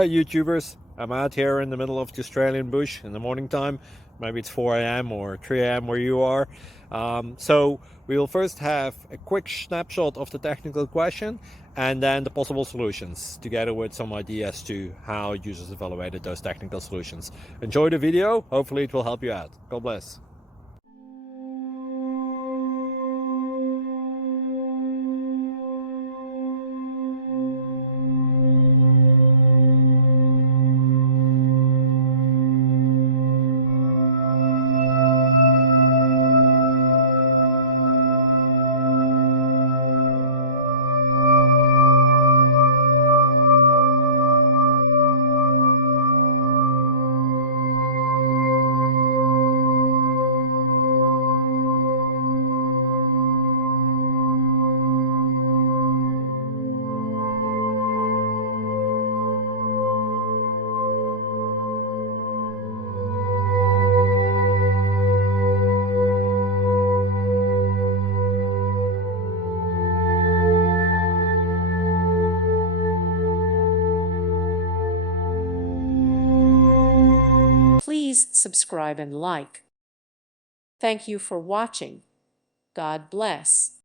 Hi YouTubers, I'm out here in the middle of the Australian bush in the morning time. Maybe it's 4 a.m. or 3 a.m. where you are. So we will first have a quick snapshot of the technical question and then the possible solutions, together with some ideas to how users evaluated those technical solutions. Enjoy the video, hopefully it will help you out. God bless. Please subscribe and like. Thank you for watching. God bless.